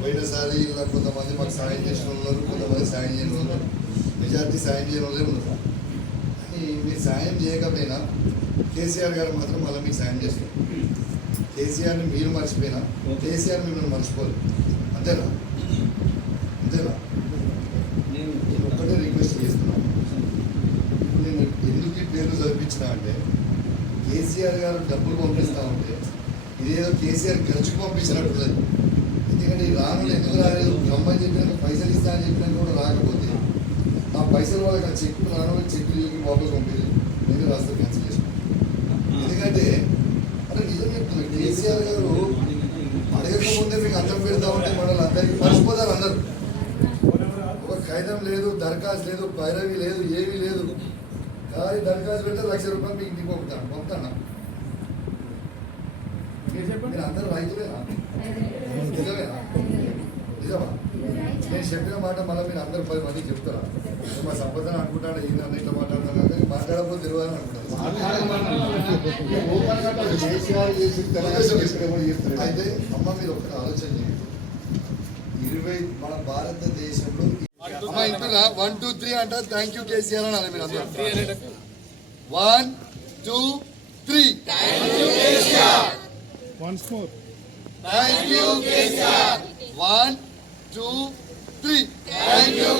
పోయినసారి ఇలా కొంతమంది మాకు సాయం చేసిన వాళ్ళు ఉన్నారు కొంతమంది సాయం చేయని వాళ్ళు ఉన్నారు. మెజార్టీ సాయం చేయని వాళ్ళే ఉన్నారు. కానీ మీరు సాయం చేయకపోయినా కేసీఆర్ గారు మాత్రం మళ్ళీ మీకు సాయం చేస్తారు. కేసీఆర్ని మీరు మర్చిపోయినా కేసీఆర్ మిమ్మల్ని మర్చిపోరు. అంతేనా? అంతేనా? నేను ఒక్కటే రిక్వెస్ట్ చేస్తున్నాను ఇప్పుడు నేను ఎందుకు ఈ పేర్లు చదివించిన అంటే కేసీఆర్ గారు డబ్బులు పంపిస్తా ఉంటే ఇదేదో కేసీఆర్ గెలిచి పంపించినట్టు ఎందుకంటే ఈ రానులు ఎందుకు రాలేదు రమ్మని చెప్పినాక పైసలు ఇస్తా అని చెప్పినా కూడా రాకపోతే ఆ పైసలు వాళ్ళకి ఆ చెక్కు రాను చెక్కు చూపి వాపస్ ఎందుకు రాస్తారు క్యాన్సిలేషన్ ఎందుకంటే అంటే నిజం చెప్తున్నాను కేసీఆర్ గారు అడగకముందే మీకు అర్థం పెడతా ఉంటే మనల్ని అందరికీ మర్చిపోతారు అందరు. ఒక ఖైదం లేదు దరఖాస్తు లేదు పైరవి లేదు ఏమీ లేదు. కానీ దరఖాస్తు పెడితే లక్ష రూపాయలు మీకు ఇంటికి పంపుతాను పంపుతాను? మీరు అందరూ రైతులేనా నిజమేనా నిజమా నేను చెప్పిన మాట మళ్ళీ మీరు అందరు పది మందికి చెప్తారా? మా సంపదన అనుకుంటాను ఈ నన్ను ఇట్లా మాట్లాడుతున్నాను కానీ మాట్లాడకపోతే తెలియదు. అని కేసీఆర్ చేసి తెలంగాణ చేసిన కూడా చేస్తారు. అయితే అమ్మ మీరు ఒకటి ఆలోచన చేయండి. ఇరవై మన భారతదేశంలో అమ్మ ఇంటున్నా వన్ టూ త్రీ అంటారు. థ్యాంక్ యూ కేసీఆర్ అని మీరు అందరూ one two Thank you, One, two, three. Thank you,